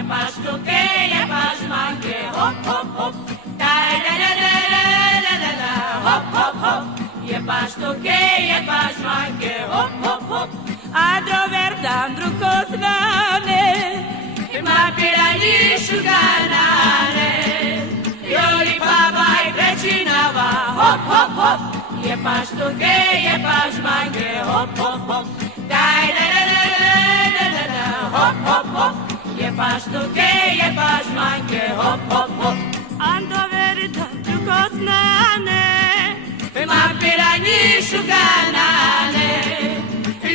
je pa štuke, je pa žmanke, hop, hop, hop. Daj, da, da, da, da, da, da, da, hop, hop, hop. Je pa štuke, je pa žmanke, hop, hop, hop. A dover dan drugo znane, ma pirani šuganane. Loli Phabay prečinava, hop, hop, hop. Je pa štuke, je pa žmanke, hop, hop, hop. Daj, da, da, da, da, da, da, hop, hop, hop. Je pa štuke, je pa žmanke, hop, hop, hop. Ando verita drugo znane, ma pirani šuganane.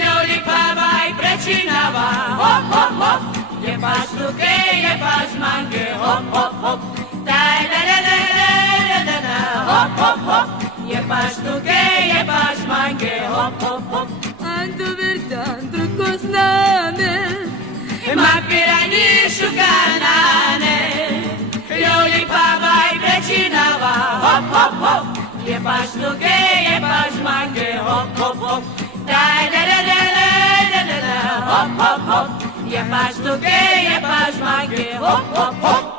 Loli Phabay prečinava, hop, hop, hop. Je pa štuke, je pa žmanke, hop, hop, hop. Daj, da, da, da, da, da, da, da, hop, hop, hop. Je pa štuke, je pa žmanke, hop, hop, hop. Ando verdan drugo znane, ma pirani šuganane. Loli Phabay prečinava, hop, hop, hop. Je pa štuke, je pa žmanke, hop, hop, hop. Daj, da, da, da, da, da, da, da, hop, hop, hop. Je pa štuke, je pa žmanke, hop, hop, hop.